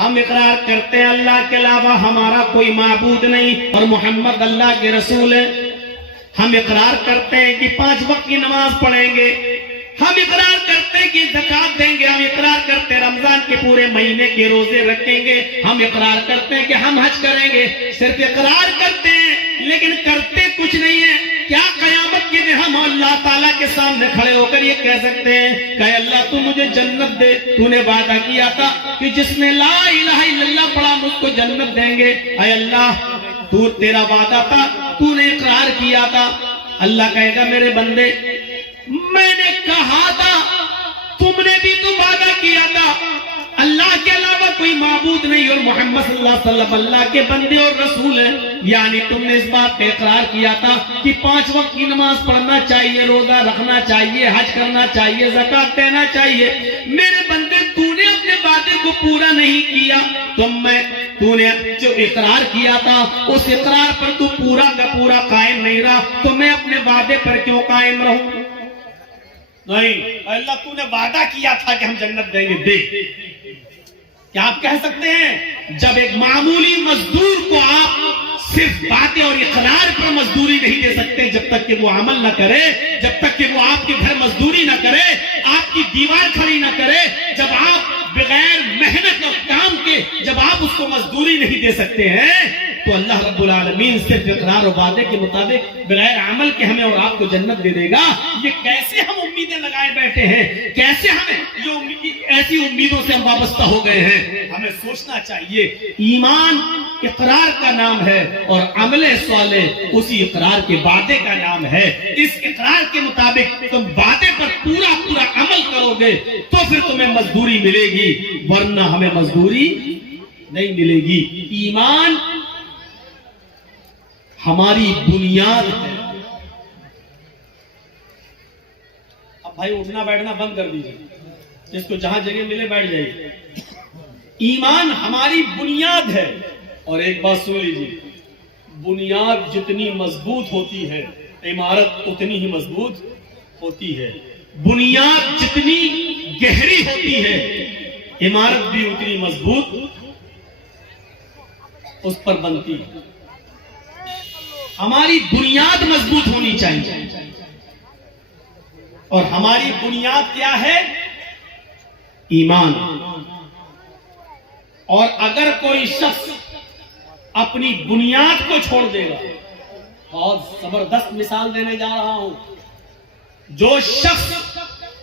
हम इकरार करते हैं अल्लाह के अलावा हमारा कोई माबूद नहीं और मोहम्मद अल्लाह के रसूल है। हम इकरार करते हैं कि 5 वक्त की नमाज पढ़ेंगे, हम इकरार करते हैं कि ज़कात देंगे, हम इकरार करते हैं रमजान के पूरे महीने के रोजे रखेंगे, हम इकरार करते हैं कि हम हज करेंगे। सिर्फ इकरार करते हैं लेकिन करते कुछ नहीं है। क्या कयामत के दिन हम अल्लाह ताला के सामने खड़े होकर ये कह सकते हैं कि अल्लाह तू मुझे जन्नत दे, तूने वादा किया था कि जिसने ला इलाहा इल्लल्लाह पढ़ा मुझको जन्नत देंगे। अय अल्लाह तू, तेरा वादा था, तूने इकरार किया था। अल्लाह कहेगा मेरे बंदे मैंने कहा था, तुमने भी तो वादा किया था अल्लाह के अलावा कोई माबूद नहीं और मोहम्मद सल्लल्लाहु अलैहि वसल्लम अल्लाह के बंदे और रसूल हैं। यानी तुमने इस बात पे इकरार किया था कि 5 वक्त की नमाज पढ़ना चाहिए, रोजा रखना चाहिए, हज करना चाहिए, ज़कात देना चाहिए। मेरे बंदे तूने अपने वादे को पूरा नहीं किया, तो तूने जो इकरार किया था उस इकरार पर तू पूरा का पूरा कायम नहीं रहा, तो मैं अपने वादे पर क्यों कायम रहूं? नहीं, अल्लाह तूने वादा किया था कि हम जन्नत देंगे, दे। क्या आप कह सकते हैं जब एक मामूली मजदूर को आप सिर्फ बातें और इकरार पर मजदूरी नहीं दे सकते जब तक कि वो अमल न करे, जब तक कि वो आपके घर मजदूरी न करे, आपकी दीवार खड़ी न करे, जब आप बगैर मेहनत और काम के जब आप उसको मजदूरी नहीं दे सकते हैं, तो अल्लाह रब्बुल आलमीन सिर्फ इकरार और वादे के मुताबिक बगैर अमल के हमें और आपको जन्नत दे देगा। ये कैसे हम उम्मीदें लगाए बैठे हैं, कैसे हमें ये ऐसी उम्मीदों से हम वाबस्ता हो गए हैं? हमें सोचना चाहिए ईमान इकरार का नाम है और अमले साले उसी इकरार के वादे का नाम है। इस इकरार के मुताबिक तुम वादे पर पूरा पूरा अमल करोगे तो फिर तुम्हें मजदूरी मिलेगी, वरना हमें मजदूरी नहीं मिलेगी। ईमान हमारी बुनियाद है। अब भाई उठना बैठना बंद कर दीजिए, जिसको जहां जगह मिले बैठ जाइए। ईमान हमारी बुनियाद है। और एक बात सुन लीजिए, बुनियाद जितनी मजबूत होती है इमारत उतनी ही मजबूत होती है। बुनियाद जितनी गहरी होती है इमारत भी उतनी मजबूत उस पर बनती है। हमारी बुनियाद मजबूत होनी चाहिए और हमारी बुनियाद क्या है? ईमान। और अगर कोई शख्स अपनी बुनियाद को छोड़ देगा, बहुत जबरदस्त मिसाल देने जा रहा हूं, जो शख्स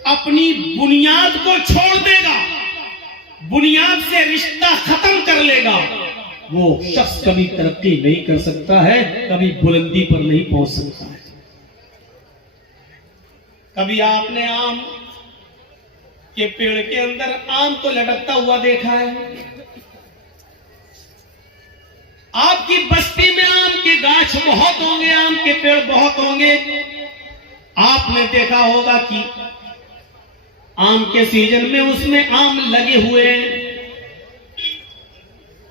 अपनी बुनियाद को छोड़ देगा, बुनियाद से रिश्ता खत्म कर लेगा, वो शख्स कभी तरक्की नहीं कर सकता है, कभी बुलंदी पर नहीं पहुंच सकता है। कभी आपने आम के पेड़ के अंदर आम को लटकता हुआ देखा है? आपकी बस्ती में आम के गाछ बहुत होंगे, आम के पेड़ बहुत होंगे। आपने देखा होगा कि आम के सीजन में उसमें आम लगे हुए हैं।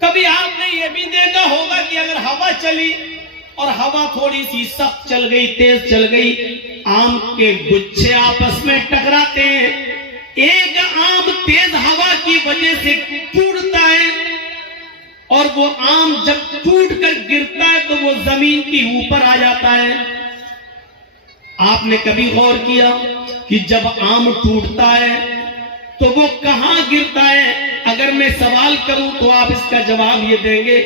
कभी आपने ये भी देखा होगा कि अगर हवा चली और हवा थोड़ी सी सख्त चल गई, तेज चल गई, आम के गुच्छे आपस में टकराते हैं। एक आम तेज हवा की वजह से टूटता है और वो आम जब टूट कर गिरता है तो वो जमीन के ऊपर आ जाता है। आपने कभी गौर किया कि जब आम टूटता है तो वो कहां गिरता है? अगर मैं सवाल करूं तो आप इसका जवाब ये देंगे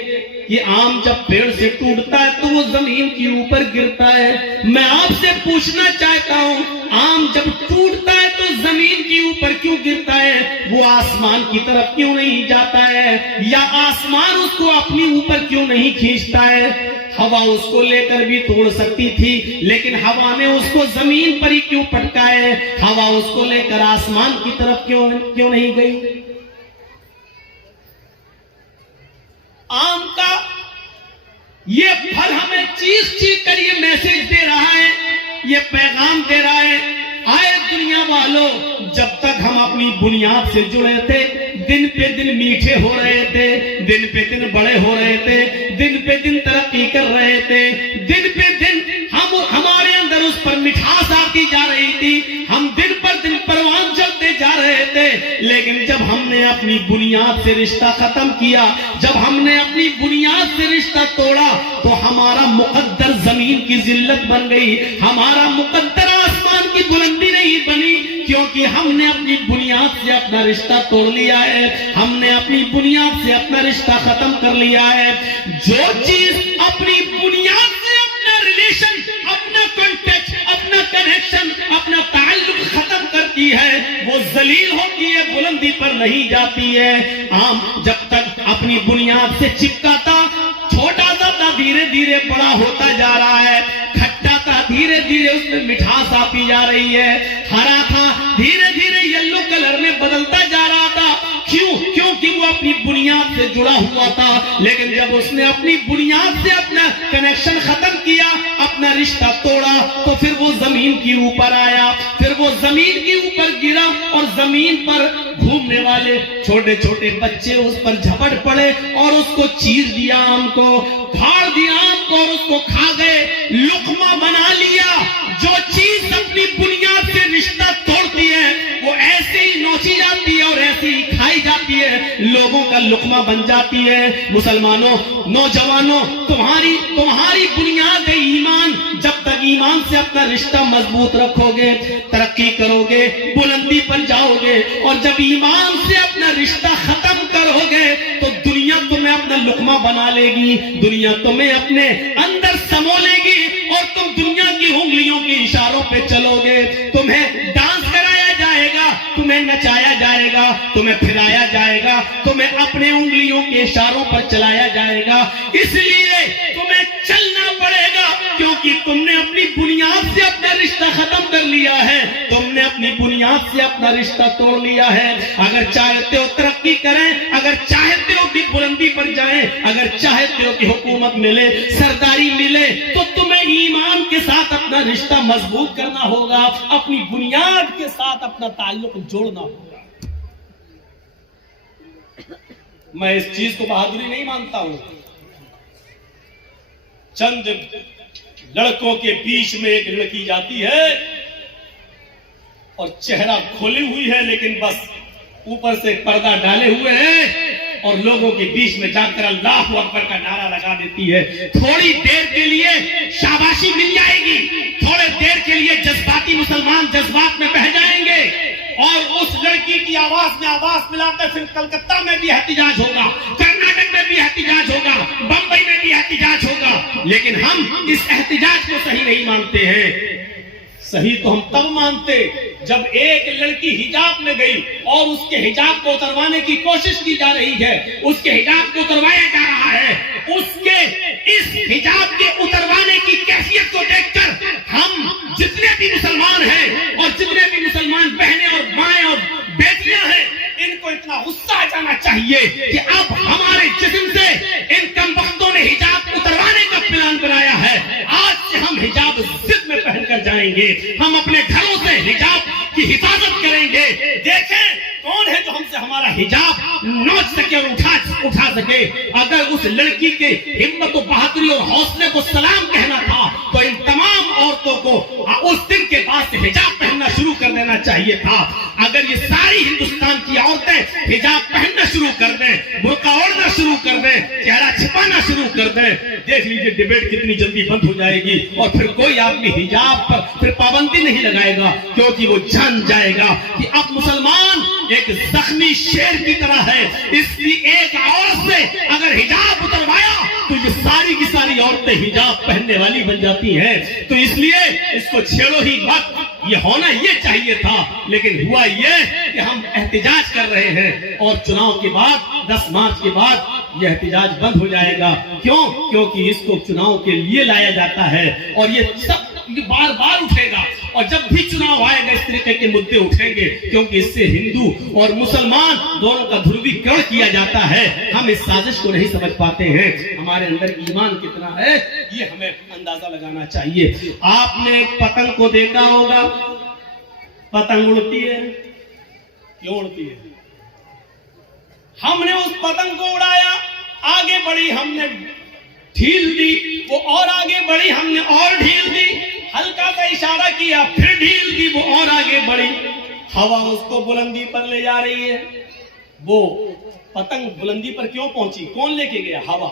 कि आम जब पेड़ से टूटता है तो वो जमीन के ऊपर गिरता है। मैं आपसे पूछना चाहता हूं, आम जब टूटता है तो जमीन के ऊपर क्यों गिरता है? वो आसमान की तरफ क्यों नहीं जाता है? या आसमान उसको अपने ऊपर क्यों नहीं खींचता है? हवा उसको लेकर भी तोड़ सकती थी, लेकिन हवा ने उसको जमीन पर ही क्यों पटका है? हवा उसको लेकर आसमान की तरफ क्यों नहीं गई? आम का ये फल हमें चीख कर ये मैसेज दे रहा है, ये पैगाम दे रहा है, आए दुनिया वालों, जब तक हम अपनी बुनियाद से जुड़े थे, दिन पे दिन मीठे हो रहे थे, दिन पे दिन बड़े हो रहे थे, दिन पे दिन तरक्की कर रहे थे, दिन पे दिन हमारे अंदर उस पर मिठास आती जा रही थी, हम दिन पर दिन परवान चलते जा रहे थे। लेकिन जब हमने अपनी बुनियाद से रिश्ता खत्म किया, जब हमने अपनी बुनियाद से रिश्ता तोड़ा, तो हमारा मुकद्दर जमीन की जिल्लत बन गई, हमारा मुकद्दर आसमान की बुलंदी नहीं बनी, क्योंकि हमने अपनी बुनियाद से अपना रिश्ता तोड़ लिया है, हमने अपनी बुनियाद से अपना रिश्ता खत्म कर लिया है। जो चीज अपनी बुनियाद से अपना रिलेशन, अपना कॉन्टेक्ट, अपना कनेक्शन, अपना ताल्लुक खत्म करती है, वो जलील होती है, बुलंदी पर नहीं जाती है। आम जब तक अपनी बुनियाद से चिपकाता, छोटा सा था, धीरे धीरे बड़ा होता जा रहा है, खट्टा था, धीरे धीरे उसमें मिठास आती जा रही है, हरा था, धीरे धीरे येलो कलर में बदलता जा रहा था। क्यों? क्योंकि वो अपनी बुनियाद से जुड़ा हुआ था। लेकिन जब उसने अपनी बुनियाद से अपना कनेक्शन खत्म किया, अपना रिश्ता तोड़ा, तो फिर वो जमीन के ऊपर आया, फिर वो जमीन के ऊपर गिरा और जमीन पर घूमने वाले छोटे छोटे बच्चे उस पर झपट पड़े और उसको चीर दिया, आम को फाड़ दिया, आम को, और उसको खा गए, लुकमा बना लिया। जो चीज अपनी बुनियाद से रिश्ता तोड़ती है, वो ऐसे ही नोची जाती है और ऐसे ही खाई जाती है, लोगों का लुकमा बन जाती है। मुसलमानों, नौजवानों, तुम्हारी बुनियाद है ईमान। जब तक ईमान से अपना रिश्ता मजबूत रखोगे, तरक्की करोगे, बुलंदी पर जाओगे, और जब ईमान से अपना रिश्ता खत्म करोगे, तो दुनिया तुम्हें अपना लुकमा बना लेगी, दुनिया तुम्हें अपने अंदर समो लेगी, और तुम दुनिया की उंगलियों के इशारों पे चलोगे। तुम्हें डांस कराया जाएगा, तुम्हें नचाया जाएगा, तुम्हें फिराया जाएगा, तुम्हें अपने उंगलियों के इशारों पर चलाया जाएगा। इसलिए तुम्हें चलना पड़ेगा, क्योंकि तुमने अपनी बुनियाद से अपना रिश्ता खत्म कर लिया है, तुमने अपनी बुनियाद से अपना रिश्ता तोड़ लिया है। अगर चाहते हो तरक्की करें, अगर चाहते हो कि बुलंदी पर जाएं, अगर चाहते हो कि हुकूमत मिले, सरदारी मिले, तो तुम्हें ईमान के साथ अपना रिश्ता मजबूत करना होगा, अपनी बुनियाद के साथ अपना ताल्लुक जोड़ना होगा। मैं इस चीज को बहादुरी नहीं मानता हूं। चंद लड़कों के बीच में एक लड़की जाती है और चेहरा खोली हुई है, लेकिन बस ऊपर से पर्दा डाले हुए हैं, और लोगों के बीच में जाकर अल्लाह अकबर का नारा लगा देती है। थोड़ी देर के लिए शाबाशी मिल जाएगी, थोड़ी देर के लिए जज्बाती मुसलमान जज्बात में बह जाएंगे, और उस लड़की की आवाज में आवाज मिलाकर फिर कलकत्ता में भी एहतिजाज होगा, कर्नाटक में भी एहतिजाज होगा, बंबई में भी एहतिजाज होगा। लेकिन हम इस एहतिजाज को सही नहीं मानते हैं। सही तो हम तब मानते जब एक लड़की हिजाब में गई और उसके हिजाब को उतरवाने की कोशिश की जा रही है, उसके हिजाब को उतरवाया जा रहा है, उसके इस हिजाब के उतरवाने की कैफियत को देखकर हम जितने भी मुसलमान हैं और जितने भी मुसलमान बहनें और माएं और बेटियां हैं, इनको इतना गुस्सा आ जाना चाहिए कि अब हमारे जिस्म से इन कमबख्तों ने हिजाब उतरवाने का प्लान बनाया है। आज से हम हिजाब जिद में पहनकर जाएंगे, हम अपने घरों से हिजाब की हिफाजत करेंगे। देखें कौन है जो हमसे हमारा हिजाब नोच सके और उठा सके। अगर उस लड़की के हिम्मत और बहादुरी और हौसले को सलाम कहना था, तो इन तमाम औरतों को उस दिन के बाद से हिजाब पहनना शुरू कर देना चाहिए था। अगर ये सारी हिंदुस्तान की औरतें हिजाब पहनना शुरू कर दें, बुर्का ओढ़ना शुरू कर दें, चेहरा छिपाना शुरू कर दें, देख लीजिए डिबेट कितनी जल्दी बंद हो जाएगी, और फिर कोई आदमी हिजाब पर फिर पाबंदी नहीं लगाएगा, क्योंकि वो जान जाएगा कि अब मुसलमान एक जख्मी शेर की तरह है। इसलिए एक औरत से अगर हिजाब उतरवाया तो ये सारी की सारी औरतें हिजाब पहनने वाली बन जाती हैं। तो इसलिए इसको छेड़ो ही मत, ये होना ये चाहिए था। लेकिन हुआ ये कि हम एहतिजाज कर रहे हैं, और चुनाव के बाद 10 मार्च के बाद यह एहतिजाज बंद हो जाएगा। क्यों? क्योंकि इसको चुनाव के लिए लाया जाता है, और ये सब बार बार उठेगा, और जब भी चुनाव आएगा इस तरीके के मुद्दे उठेंगे, क्योंकि इससे हिंदू और मुसलमान दोनों का ध्रुवीकरण किया जाता है। हम इस साजिश को नहीं समझ पाते हैं। हमारे अंदर ईमान कितना है ये हमें अंदाजा लगाना चाहिए। आपने एक पतंग को देखा होगा, पतंग उड़ती है, क्यों उड़ती है? हमने उस पतंग को उड़ाया, आगे बढ़ी, हमने ढील दी, वो और आगे बढ़ी, हमने और ढील दी, हल्का सा इशारा किया, फिर ढील दी, वो और आगे बढ़ी, हवा उसको बुलंदी पर ले जा रही है। वो पतंग बुलंदी पर क्यों पहुंची? कौन लेके गया? हवा।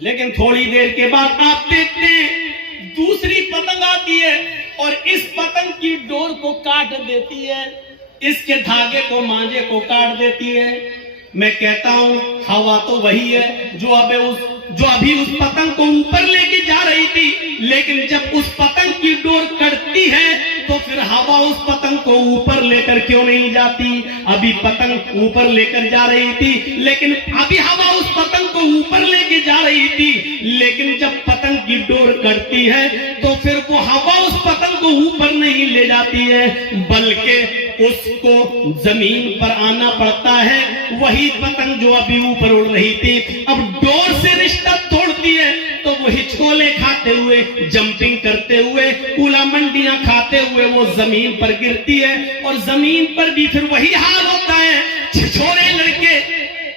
लेकिन थोड़ी देर के बाद आप देखते हैं दूसरी पतंग आती है और इस पतंग की डोर को काट देती है, इसके धागे को, मांझे को काट देती है। मैं कहता हूं हवा तो वही है जो अभी उस पतंग को ऊपर लेके जा रही थी, लेकिन जब उस पतंग की डोर कटती है तो फिर हवा उस पतंग को ऊपर लेकर क्यों नहीं जाती? अभी पतंग ऊपर लेकर जा रही थी, लेकिन अभी हवा उस पतंग को ऊपर लेके जा रही थी, लेकिन जब पतंग की डोर कटती है तो फिर वो हवा उस पतंग को ऊपर नहीं ले जाती है, बल्कि उसको जमीन पर आना पड़ता है। वही पतंग जो अभी ऊपर उड़ रही थी अब डोर से रिश्ता तोड़ती है तो वो हिचकोले खाते हुए, जंपिंग करते हुए, कूला मंडियां खाते हुए वो जमीन पर गिरती है। और जमीन पर भी फिर वही हाल होता है। छिछोरे लड़के,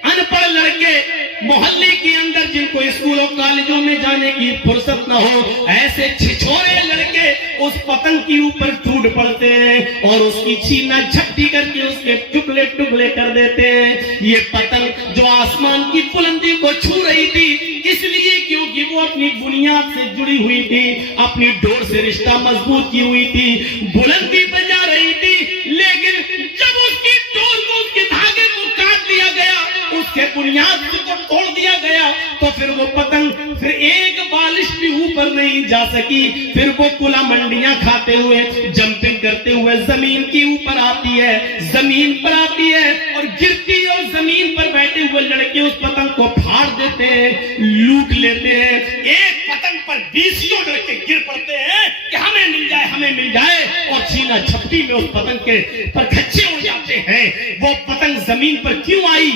अनपढ़ लड़के, मोहल्ले के अंदर जिनको स्कूलों कॉलेजों में जाने की फुर्सत न हो, ऐसे छिछोरे लड़के उस पतंग के ऊपर टूट पड़ते हैं और उसकी छीना झपटी करके उसके टुकड़े टुकड़े कर देते हैं। ये पतंग जो आसमान की बुलंदी को छू रही थी, इसलिए क्योंकि वो अपनी बुनियाद से जुड़ी हुई थी, अपनी डोर से रिश्ता मजबूत की हुई थी, बुलंदी पर जा रही थी। लेकिन जब उसकी डोर को, उसके धागे को काट दिया गया, उसके बुनियाद को तोड़ दिया गया, तो फिर वो पतंग फिर एक बालिश भी ऊपर नहीं जा सकी। फिर वो कुला मंडियां खाते हुए, जंपिंग करते हुए जमीन के ऊपर आती है, जमीन पर आती है और गिरती है और जमीन पर बैठे हुए लड़के उस पतंग को फाड़ देते हैं, लूट लेते हैं। एक पतंग पर 20 लड़के गिर पड़ते हैं कि हमें मिल जाए, हमें मिल जाए, और छीना झपटी में उस पतंग के पर खच्चे हो जाते हैं। वो पतंग जमीन पर क्यों आई?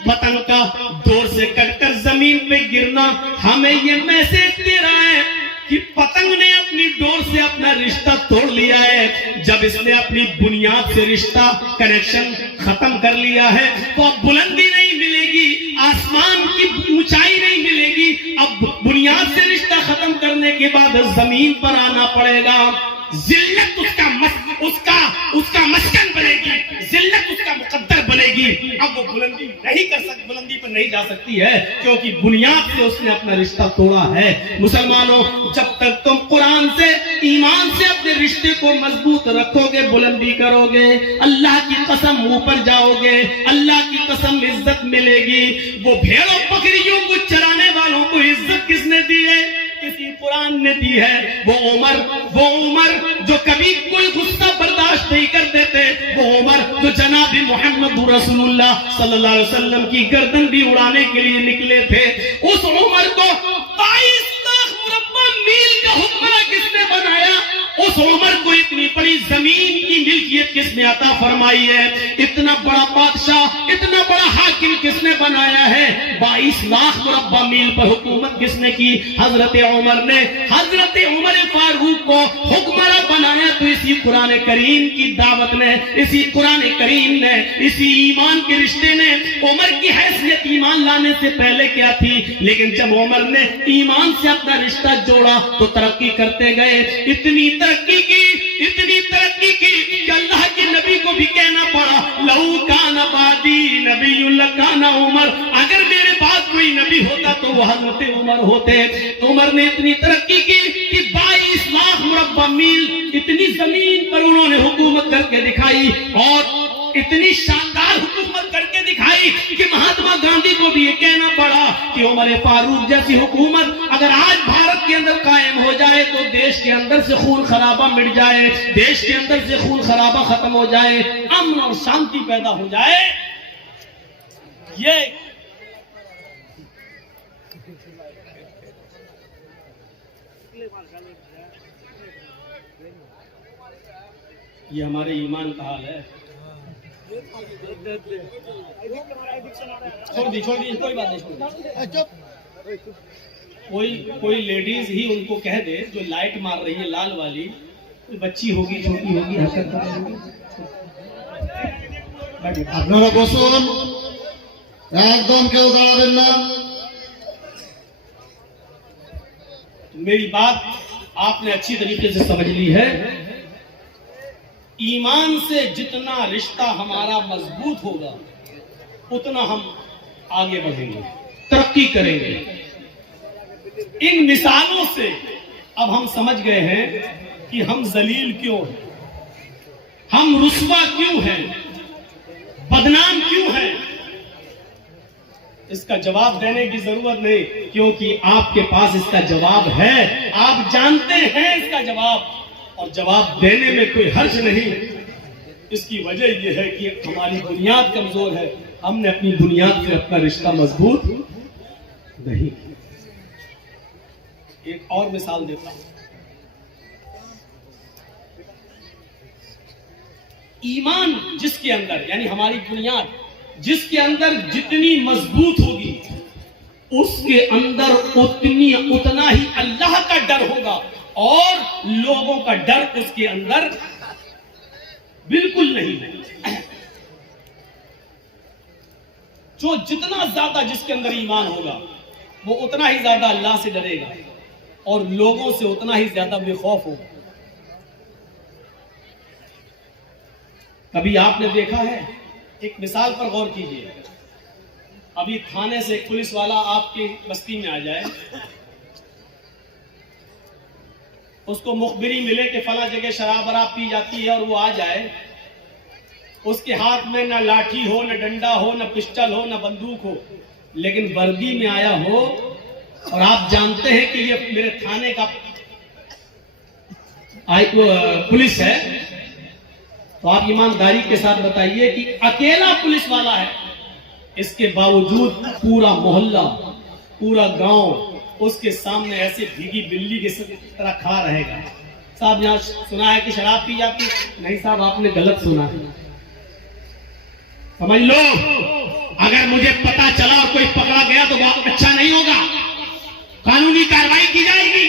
पतंग का डोर से कटकर जमीन पे गिरना हमें ये मैसेज दे रहा है कि पतंग ने अपनी डोर से अपना रिश्ता तोड़ लिया है। जब इसने अपनी बुनियाद से रिश्ता, कनेक्शन खत्म कर लिया है तो अब बुलंदी नहीं मिलेगी, आसमान की ऊंचाई नहीं मिलेगी। अब बुनियाद से रिश्ता खत्म करने के बाद जमीन पर आना पड़ेगा। जिल्लत उसका मस्कन बनेगी, जिल्लत उसका मुकद्दर बनेगी। अब वो बुलंदी नहीं कर सकती, बुलंदी पर नहीं जा सकती है, क्योंकि बुनियाद से उसने अपना रिश्ता तोड़ा है। मुसलमानों, जब तक तुम कुरान से, ईमान से अपने रिश्ते को मजबूत रखोगे, बुलंदी करोगे, अल्लाह की कसम ऊपर जाओगे, अल्लाह की कसम इज्जत मिलेगी। वो भेड़ों बकरियों को चराने वालों को इज्जत किसने दी है? इसी कुरान ने दी है। वो उमर जो कभी कोई गुस्सा बर्दाश्त नहीं करते थे, वो उमर जो जनाब मोहम्मद रसूलुल्लाह सल्लल्लाहु अलैहि वसल्लम की गर्दन भी उड़ाने के लिए निकले थे, उस उमर को 22 लाख मुरब्बा मील का हुक्मरान किसने बनाया? उस उमर को इतनी बड़ी जमीन की मिल्कियत किसने अता फरमाई है? इतना बड़ा बादशाह, इतना बड़ा हाकिम किसने बनाया है? 22 लाख मुरब्बा मील पर हुकूमत किसने की? हजरत उमर ने। हजरत उमर फारूक को हुक्मरान बनाया तो इसी कुरान करीम की दावत ने, इसी कुरान करीम ने, इसी ईमान के रिश्ते ने। उमर की हैसियत ईमान लाने से पहले क्या थी, लेकिन जब उमर ने ईमान से अपना रिश्ता जोड़ा तो तरक्की करते गए। इतनी तरक्की की कि अल्लाह के नबी को भी कहना पड़ा, लहू काना बादी नबीयुल काना उमर, अगर मेरे बाद कोई नबी होता तो वह हजरत उमर होते। उमर ने इतनी तरक्की की कि 22 लाख मुरब्बा मील इतनी जमीन पर उन्होंने हुकूमत करके दिखाई, और इतनी शानदार हुकूमत करके दिखाई कि महात्मा गांधी को भी ये कहना पड़ा कि उमर फारूक जैसी हुकूमत अगर आज भारत के अंदर कायम हो जाए तो देश के अंदर से खून खराबा मिट जाए, देश के अंदर से खून खराबा खत्म हो जाए, अमन और शांति पैदा हो जाए। ये हमारे ईमान का हाल है। छोड़ दी कोई बात नहीं। कोई लेडीज ही उनको कह दे जो लाइट मार रही है लाल वाली, कोई बच्ची होगी, छोटी होगी, हरकत कर रही होगी। আপনারা বসুন, একদম কেউ দাঁড়াবেন না। मेरी बात आपने अच्छी तरीके से समझ ली है। ईमान से जितना रिश्ता हमारा मजबूत होगा उतना हम आगे बढ़ेंगे, तरक्की करेंगे। इन मिसालों से अब हम समझ गए हैं कि हम जलील क्यों हैं, हम रुस्वा क्यों हैं, बदनाम क्यों हैं। इसका जवाब देने की जरूरत नहीं, क्योंकि आपके पास इसका जवाब है, आप जानते हैं इसका जवाब, और जवाब देने में कोई हर्ज नहीं। इसकी वजह यह है कि हमारी बुनियाद कमजोर है, हमने अपनी बुनियाद से अपना रिश्ता मजबूत नहीं। एक और मिसाल देता हूं। ईमान जिसके अंदर, यानी हमारी बुनियाद जिसके अंदर जितनी मजबूत होगी, उसके अंदर उतना ही अल्लाह का डर होगा, और लोगों का डर उसके अंदर बिल्कुल नहीं है। जो जितना ज्यादा जिसके अंदर ईमान होगा, वो उतना ही ज्यादा अल्लाह से डरेगा और लोगों से उतना ही ज्यादा बेखौफ होगा। कभी आपने देखा है, एक मिसाल पर गौर कीजिए। अभी थाने से एक पुलिस वाला आपकी बस्ती में आ जाए, उसको मुखबिरी मिले कि फला जगह शराब वराब पी जाती है, और वो आ जाए, उसके हाथ में ना लाठी हो, ना डंडा हो, ना पिस्टल हो, ना बंदूक हो, लेकिन वर्दी में आया हो, और आप जानते हैं कि ये मेरे थाने का पुलिस है, तो आप ईमानदारी के साथ बताइए कि अकेला पुलिस वाला है, इसके बावजूद पूरा मोहल्ला, पूरा गांव उसके सामने ऐसे भीगी बिल्ली की तरह खड़ा रहेगा। साहब यहाँ सुना है कि शराब पी जाती? नहीं साहब, आपने गलत सुना है। समझ लो, अगर मुझे पता चला और कोई पकड़ा गया तो बहुत अच्छा नहीं होगा, कानूनी कार्रवाई की जाएगी।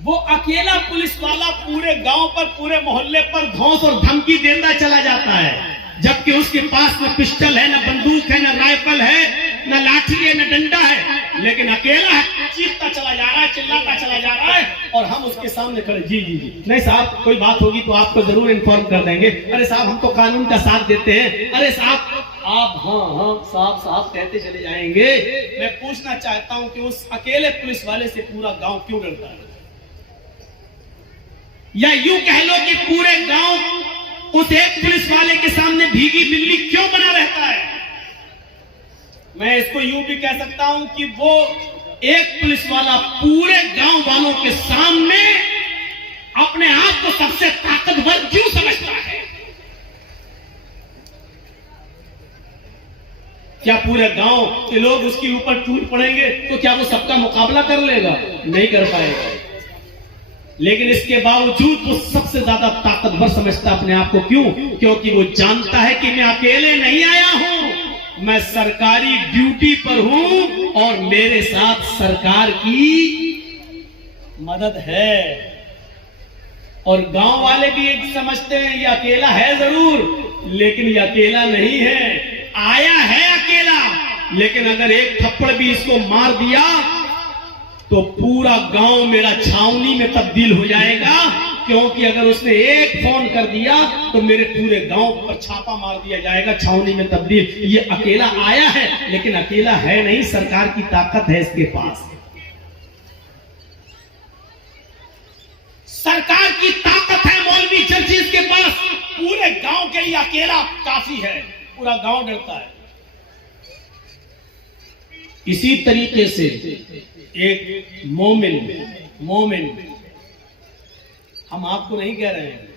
वो अकेला पुलिस वाला पूरे गांव पर, पूरे मोहल्ले पर धौंस और धमकी देता चला जाता है, जबकि उसके पास न पिस्टल है, न बंदूक है, न राइफल है, न लाठी है, न डंडा है, लेकिन अकेला है, चीखता चला जा रहा है, चिल्लाता चला जा रहा है, और हम उसके सामने खड़े। जी जी जी, नहीं साहब, कोई बात होगी तो आपको जरूर इन्फॉर्म कर देंगे। अरे साहब, हम तो कानून का साथ देते हैं। अरे साहब, आप हाँ हाँ साहब साहब कहते चले जाएंगे। मैं पूछना चाहता हूं कि उस अकेले पुलिस वाले से पूरा गांव क्यों डरता है? या यूं कह लो कि पूरे गांव उस एक पुलिस वाले के सामने भीगी बिल्ली क्यों बना रहता है? मैं इसको यूं भी कह सकता हूं कि वो एक पुलिस वाला पूरे गांव वालों के सामने अपने आप को सबसे ताकतवर क्यों समझता है? क्या पूरे गांव के लोग उसके ऊपर टूट पड़ेंगे तो क्या वो सबका मुकाबला कर लेगा? नहीं कर पाएगा। लेकिन इसके बावजूद वो सबसे ज्यादा ताकतवर समझता अपने आप को। क्यों? क्योंकि वो जानता है कि मैं अकेले नहीं आया हूं, मैं सरकारी ड्यूटी पर हूं और मेरे साथ सरकार की मदद है। और गांव वाले भी एक समझते हैं ये अकेला है जरूर, लेकिन ये अकेला नहीं है। आया है अकेला, लेकिन अगर एक थप्पड़ भी इसको मार दिया तो पूरा गांव मेरा छावनी में तब्दील हो जाएगा। क्योंकि अगर उसने एक फोन कर दिया तो मेरे पूरे गांव पर छापा मार दिया जाएगा, छावनी में तब्दील। ये अकेला आया है, लेकिन अकेला है नहीं, सरकार की ताकत है इसके पास। सरकार की ताकत है मौलवी चर्चिस के पास। पूरे गांव के लिए अकेला काफी है, पूरा गांव डरता है। इसी तरीके से एक मोमिन, हम आपको नहीं कह रहे हैं,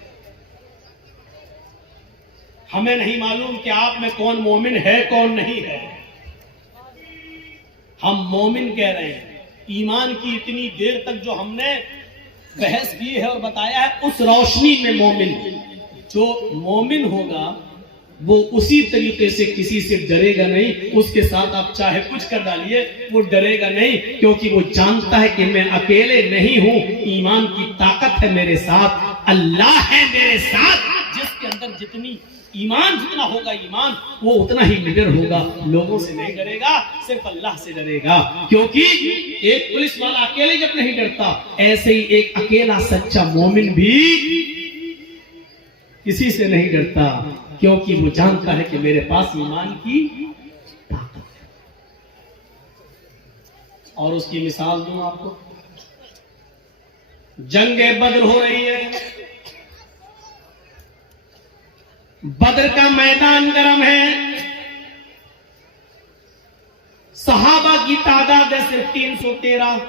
हमें नहीं मालूम कि आप में कौन मोमिन है कौन नहीं है, हम मोमिन कह रहे हैं। ईमान की इतनी देर तक जो हमने बहस की है और बताया है, उस रोशनी में मोमिन, जो मोमिन होगा वो उसी तरीके से किसी से डरेगा नहीं। उसके साथ आप चाहे कुछ कर डालिए, वो डरेगा नहीं, क्योंकि वो जानता है कि मैं अकेले नहीं हूं, ईमान की ताकत है मेरे साथ, अल्लाह है मेरे साथ। जिसके अंदर जितनी ईमान, जितना होगा ईमान, वो उतना ही निडर होगा, लोगों से नहीं डरेगा, सिर्फ अल्लाह से डरेगा। क्योंकि एक पुलिस वाला अकेले जब नहीं डरता, ऐसे ही एक अकेला सच्चा मोमिन भी किसी से नहीं डरता, क्योंकि वो जानता है कि मेरे पास ईमान की ताकत है। और उसकी मिसाल दूं आपको, जंगे बद्र हो रही है, बद्र का मैदान गर्म है, सहाबा की तादाद है सिर्फ 313,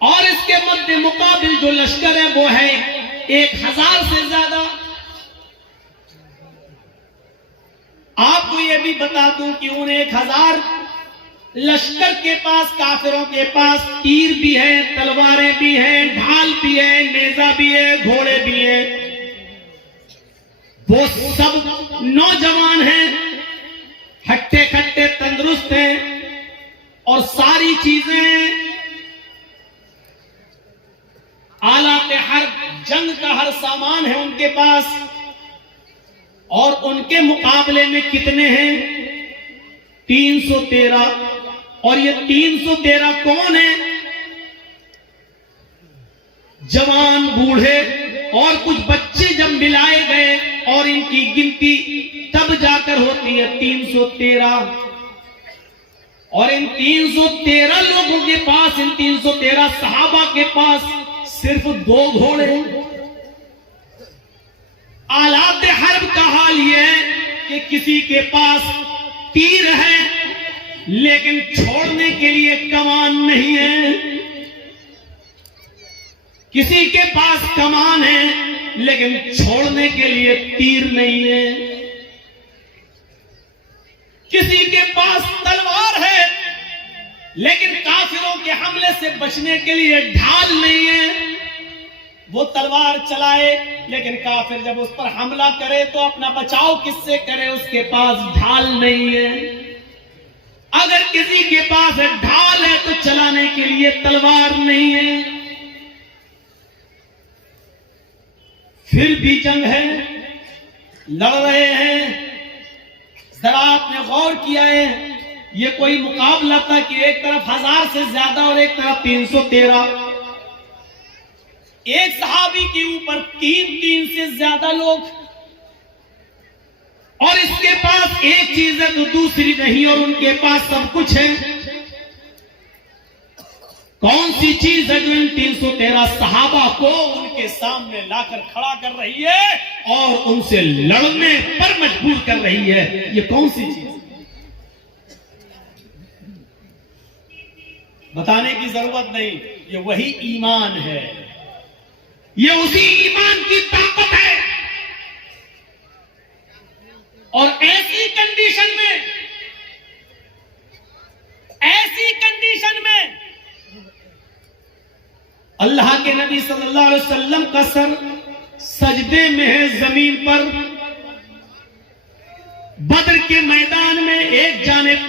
और इसके मध्य मुकाबिल जो लश्कर है वो है 1000 से ज्यादा। आपको यह भी बता दूं कि उन 1000 लश्कर के पास, काफिरों के पास तीर भी है, तलवारें भी हैं, ढाल भी है, नेजा भी है, घोड़े भी है। वो सब नौजवान हैं, हट्टे खट्टे तंदुरुस्त हैं, और सारी चीजें आलाते हर जंग का हर सामान है उनके पास। और उनके मुकाबले में कितने हैं? 313। और ये 313 कौन है? जवान, बूढ़े और कुछ बच्चे जब मिलाए गए और इनकी गिनती तब जाकर होती है 313। और इन 313 लोगों के पास, इन 313 सहाबा के पास सिर्फ 2 घोड़े। आलाते हर्ब का हाल यह है कि किसी के पास तीर है लेकिन छोड़ने के लिए कमान नहीं है, किसी के पास कमान है लेकिन छोड़ने के लिए तीर नहीं है, किसी के पास तलवार है लेकिन काफिरों के हमले से बचने के लिए ढाल नहीं है। वो तलवार चलाए लेकिन काफिर जब उस पर हमला करे तो अपना बचाव किससे करे? उसके पास ढाल नहीं है। अगर किसी के पास ढाल है तो चलाने के लिए तलवार नहीं है। फिर भी जंग है, लड़ रहे हैं। जरा आपने गौर किया है, ये कोई मुकाबला था कि एक तरफ 1000 से ज्यादा और एक तरफ 313। एक सहाबी के ऊपर 3 से ज्यादा लोग, और इसके पास एक चीज है तो दूसरी नहीं, और उनके पास सब कुछ है। कौन सी चीज है जो इन 313 सहाबा को उनके सामने लाकर खड़ा कर रही है और उनसे लड़ने पर मजबूर कर रही है? ये कौन सी चीज? बताने की जरूरत नहीं, ये वही ईमान है, ये उसी ईमान की ताकत है। और ऐसी कंडीशन में अल्लाह के नबी सल्लल्लाहु अलैहि वसल्लम का सर सजदे में है जमीन पर। बद्र के मैदान में एक जानिब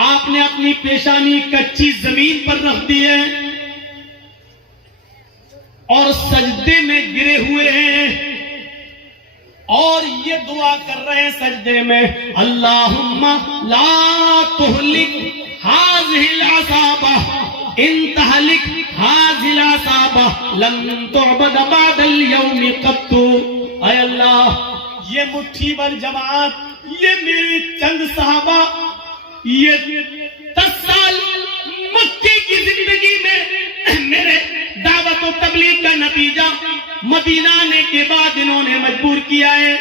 आपने अपनी पेशानी कच्ची जमीन पर रख दी है और सजदे में गिरे हुए हैं और ये दुआ कर रहे हैं सजदे में, अल्लाहुम्मा ला तुहलिक हाज़िहिल असाबा इन तहलिक हाज़िल असाबा लम तुअबद बअदल यौमि क़त्तु। ऐ अल्लाह, ये मुट्ठी भर जमात, ये मेरे चंद सहाबा, ये 10 साल मक्के की जिंदगी में मेरे दावत और तबलीग का नतीजा मदीना आने के बाद इन्होंने मजबूर किया है।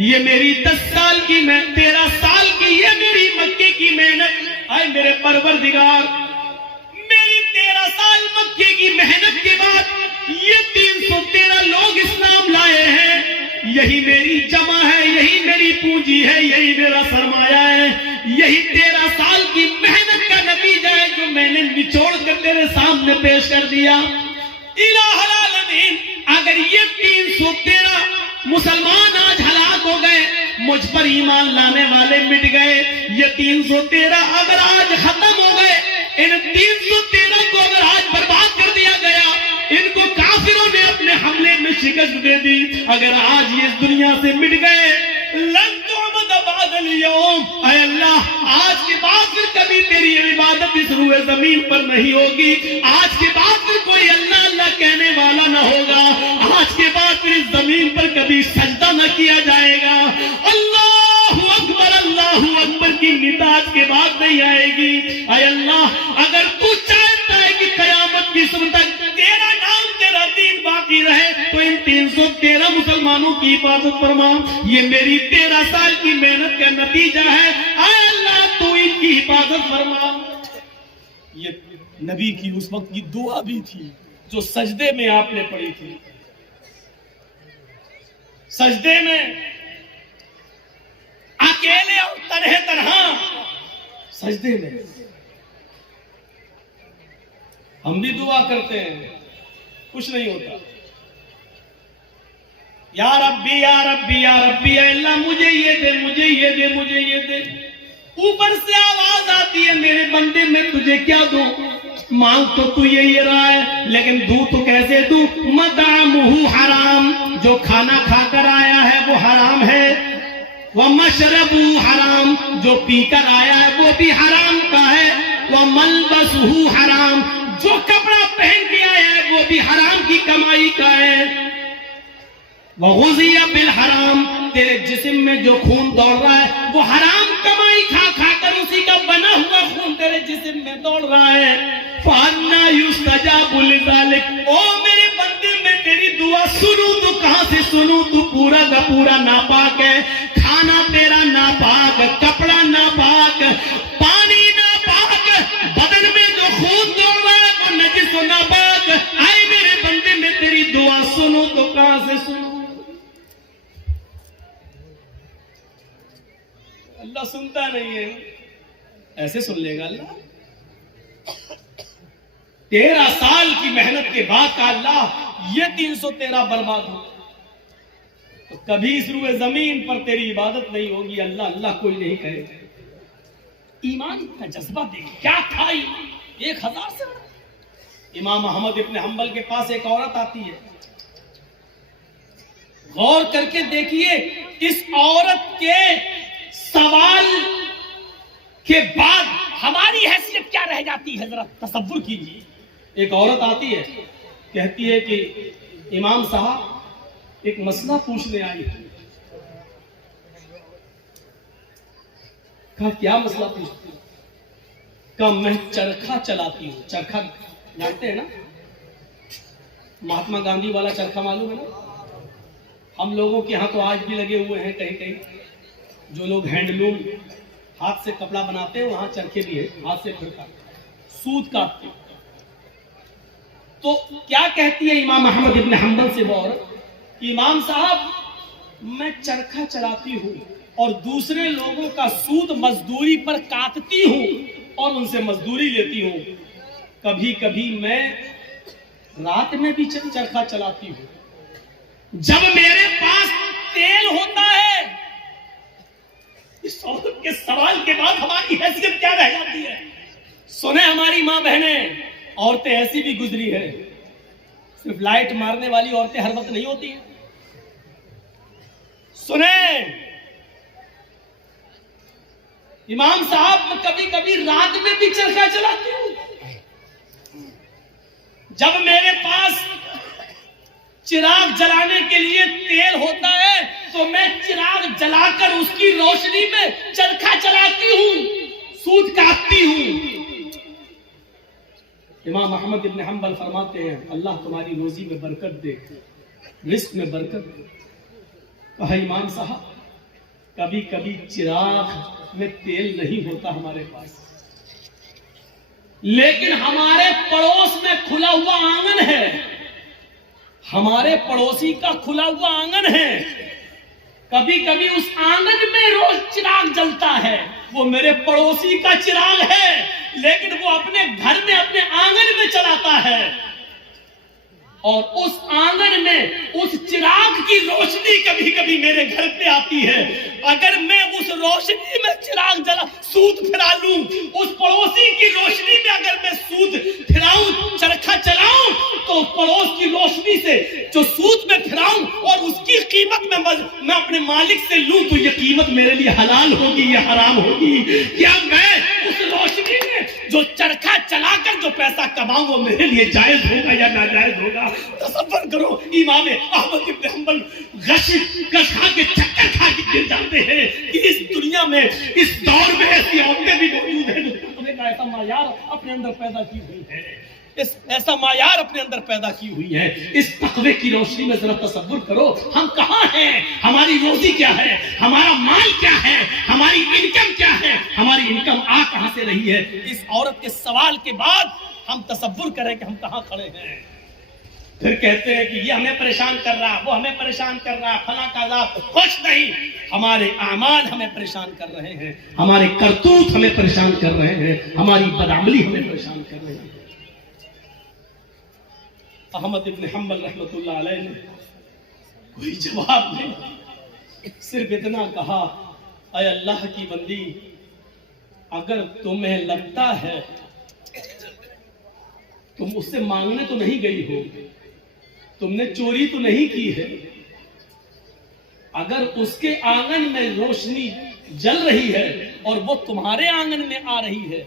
ये मेरी 10 साल की, मैं 13 साल की, ये मेरी मक्के की मेहनत। आए मेरे परवरदिगार, मेरी 13 साल मक्के की मेहनत के बाद ये 313 लोग इस्लाम लाए हैं। यही मेरी जमा है, यही मेरी पूंजी है, यही मेरा सरमाया है, यही 13 साल की मेहनत का नतीजा है जो मैंने निचोड़ कर तेरे सामने पेश कर दिया। इलाहुल आलमीन, अगर ये 313 मुसलमान आज हलाक हो गए, मुझ पर ईमान लाने वाले मिट गए, ये 313 अगर आज खत्म हो गए, इन 313 को अगर आज बर्बाद कर दिया गया, इनको काफिरों ने अपने हमले में शिकस्त दे दी, अगर आज ये इस दुनिया से मिट गए, लन तुअबद बअदल यौम, ऐ अल्लाह आज के बाद फिर कभी तेरी इबादत इस रूए जमीन पर नहीं होगी। आज के बाद फिर कोई अल्लाह अल्लाह कहने वाला ना होगा। आज के बाद फिर इस जमीन पर कभी सजदा न किया जाएगा। अल्लाहु अकबर की निदात के बाद नहीं आएगी। अय अल्लाह, अगर तू चाहता है कि कयामत की सुबह तक तेरा नाम तेरा दीन बाकी रहे तो इन 313 मुसलमानों की हिफाजत फरमा। ये मेरी 13 साल की मेहनत का नतीजा है। अय अल्लाह, तू इनकी हिफाजत फरमा। ये नबी की उस वक्त की दुआ भी थी जो सजदे में आपने पढ़ी थी। सजदे में अकेले और तरह तरह सजदे में हम भी दुआ करते हैं, कुछ नहीं होता। या रब्बी या रब्बी या रब्बी, अल्लाह मुझे ये दे, मुझे ये दे, मुझे ये दे। ऊपर से आवाज आती है, मेरे बंदे मैं तुझे क्या दूं? मांग तो तू ये रहा है, लेकिन दूं तो कैसे दूं? मदामुहु हराम, जो खाना खाकर आया है वो हराम है। वह मशरबू हराम, जो पीकर आया है वो भी हराम का है। वह मलबसहु हराम, जो कपड़ा पहन के आया है वो भी हराम की कमाई का है। वह गुज़िया बिल हराम, तेरे जिस्म में जो खून दौड़ रहा है वो हराम कमाई खा खाकर उसी का बना हुआ खून तेरे जिस्म में दौड़ रहा है। फअन्ना युस्तजाबु लिज़ालिक, ओ मेरे बंदे मैं तेरी दुआ सुनूं तो कहां से सुनूं? तू पूरा का पूरा नापाक है। खाना तेरा नापाक, कपड़ा नापाक, पानी नापाक, बदन में जो खून दौड़ रहा है वो नजिस और नापाक। आए मेरे बंदे मैं तेरी दुआ सुनूं तो कहां से सुनूं? अल्लाह सुनता नहीं है, ऐसे सुन लेगा अल्लाह? 13 साल की मेहनत के बाद का अल्लाह ये 313 बर्बाद हो तो कभी इस रूए जमीन पर तेरी इबादत नहीं होगी। अल्लाह अल्लाह कोई नहीं कहेगा। ईमान का जज्बा देख क्या था। 1000 से इमाम अहमद इब्न हंबल के पास एक औरत आती है। गौर करके देखिए, इस औरत के सवाल के बाद हमारी हैसियत क्या रह जाती है, जरा तसव्वुर कीजिए। एक औरत आती है, कहती है कि इमाम साहब एक मसला पूछने आई है। कहा क्या मसला पूछती है? कहा मैं चरखा चलाती हूँ। चरखा जानते हैं ना, महात्मा गांधी वाला चरखा मालूम है ना? हम लोगों के यहाँ तो आज भी लगे हुए हैं कहीं कहीं। जो लोग हैंडलूम हाथ से कपड़ा बनाते हैं वहां चरखे भी है, हाथ से फिरका सूत काटते। तो क्या कहती है इमाम अहमद इब्न हंबल से वो औरत? इमाम साहब मैं चरखा चलाती हूँ और दूसरे लोगों का सूद मजदूरी पर काटती हूँ और उनसे मजदूरी लेती हूँ। कभी कभी मैं रात में भी चरखा चलाती हूँ। जब मेरे पास तेल होता है। इस औरत के सवाल के बाद हमारी हैसियत क्या रह जाती है? सुने हमारी माँ बहनें, औरतें ऐसी भी गुजरी है। सिर्फ लाइट मारने वाली औरतें हर वक्त नहीं होती हैं। सुने इमाम साहब, मैं कभी कभी रात में भी चरखा चलाती हूँ। जब मेरे पास चिराग जलाने के लिए तेल होता है तो मैं चिराग जलाकर उसकी रोशनी में चरखा चलाती हूँ, सूत काटती हूँ। इमाम अहमद इब्न हंबल फरमाते हैं अल्लाह तुम्हारी रोजी में बरकत दे, रिस्क में बरकत दे। कहा इमाम साहब कभी कभी चिराग में तेल नहीं होता हमारे पास, लेकिन हमारे पड़ोस में खुला हुआ आंगन है, हमारे पड़ोसी का खुला हुआ आंगन है। कभी कभी उस आंगन में रोज चिराग जलता है। वो मेरे पड़ोसी का चिराग है, लेकिन वो अपने घर में अपने आंगन में चलाता है और उस आंगन में उस चिराग की रोशनी कभी कभी मेरे घर पे आती है। अगर मैं उस रोशनी में चिराग जला सूत फिरा लूं, उस पड़ोसी की रोशनी में अगर मैं सूत फिराऊं, चरखा चलाऊं, तो पड़ोस की रोशनी से जो सूत में फिराऊं और उसकी कीमत में मैं अपने मालिक से लूं तो ये कीमत मेरे लिए हलाल होगी या हराम होगी? क्या मैं उस रोशनी में जो चरखा चलाकर जो पैसा कमाऊं वो मेरे लिए जायज होगा या नाजायज होगा। तसव्वुर करो, इमाम अहमद इब्न हंबल कश खा के चक्कर खा के गिर जाते हैं कि इस दुनिया में, इस दौर में ऐसी औरतें भी मौजूद हैं जो तकवे का ऐसा मायार अपने अंदर पैदा की हुई है, ऐसा मायार अपने अंदर पैदा की हुई है। इस तकवे की रोशनी में जरा तसव्वुर करो, हम कहाँ हैं, हमारी रोजी क्या है, हमारा माल क्या है, हमारी इनकम क्या है, हमारी इनकम आ कहां से रही है। इस औरत के सवाल के बाद हम तसव्वुर करें कि हम कहां खड़े हैं। फिर कहते हैं कि ये हमें परेशान कर रहा, वो हमें परेशान कर रहा, फला काजा। कुछ नहीं, हमारे आमाल हमें परेशान कर रहे हैं, हमारे करतूत हमें परेशान कर रहे हैं, हमारी बदअमली हमें परेशान कर रहे हैं। अहमद इब्न हंबल रहमतुल्लाह अलैह ने कोई जवाब नहीं, सिर्फ इतना कहा, अय अल्लाह की बंदी, अगर तुम्हें लगता है, तुम उससे मांगने तो नहीं गई हो, तुमने चोरी तो नहीं की है, अगर उसके आंगन में रोशनी जल रही है और वो तुम्हारे आंगन में आ रही है,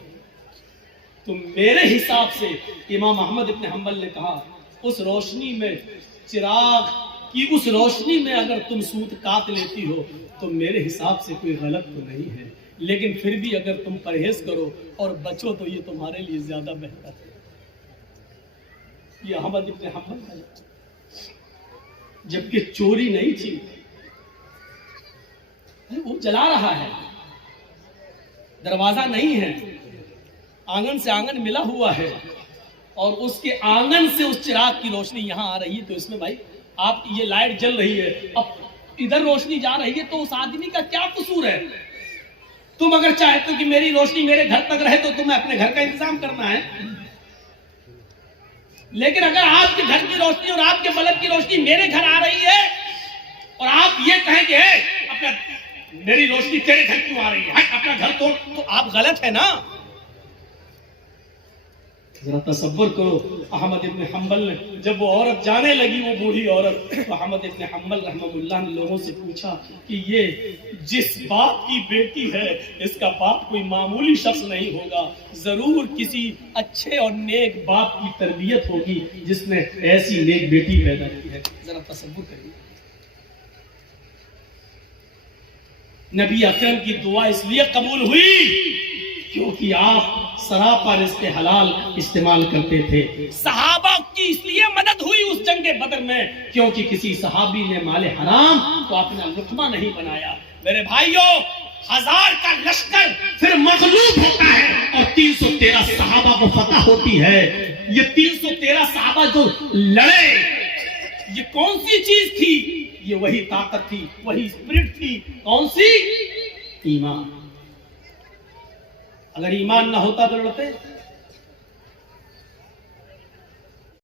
तो मेरे हिसाब से, इमाम अहमद इब्न हंबल ने कहा, उस रोशनी में, चिराग की उस रोशनी में अगर तुम सूत काट लेती हो तो मेरे हिसाब से कोई गलत तो नहीं है, लेकिन फिर भी अगर तुम परहेज करो और बचो तो ये तुम्हारे लिए ज्यादा बेहतर है। ये अहमद इब्न हंबल है, जबकि चोरी नहीं थी, वो जला रहा है, दरवाजा नहीं है, आंगन से आंगन मिला हुआ है और उसके आंगन से उस चिराग की रोशनी यहां आ रही है, तो इसमें भाई आप, ये लाइट जल रही है, अब इधर रोशनी जा रही है, तो उस आदमी का क्या कसूर है। तुम अगर चाहते हो कि मेरी रोशनी मेरे घर तक रहे तो तुम्हें अपने घर का इंतजाम करना है, लेकिन अगर आपके घर की रोशनी और आपके बल्ब की रोशनी मेरे घर आ रही है और आप ये कहेंगे अपना, मेरी रोशनी तेरे घर क्यों आ रही है, अपना घर तोड़, तो आप गलत है ना। जरा तसव्वुर करो, अहमद इब्न हंबल ने, जब वो औरत जाने लगी, वो बूढ़ी औरत, तो अहमद इब्न हंबल रहमतुल्लाह ने लोगों से पूछा कि ये जिस बाप की बेटी है, इसका बाप कोई मामूली शख्स नहीं होगा, जरूर किसी अच्छे और नेक बाप की तरबियत होगी जिसने ऐसी नेक बेटी पैदा की है। जरा तसव्वुर करिए, नबी अकरम की दुआ इसलिए कबूल हुई क्योंकि आप सरापा रिज़्क़े हलाल इस्तेमाल करते थे। सहाबा की इसलिए मदद हुई उस जंगे बदर में क्योंकि किसी सहाबी ने माले हराम को अपना लुत्मा नहीं बनाया। मेरे भाइयों, 1000 का लश्कर फिर मग़लूब होता है और 313 सहाबा को फतह होती है। ये 313 सहाबा जो लड़े, ये कौन सी चीज थी? ये वही ताकत थी, वही स्पिरिट थी। कौन सी? ईमान। अगर ईमान ना होता तो लड़ते?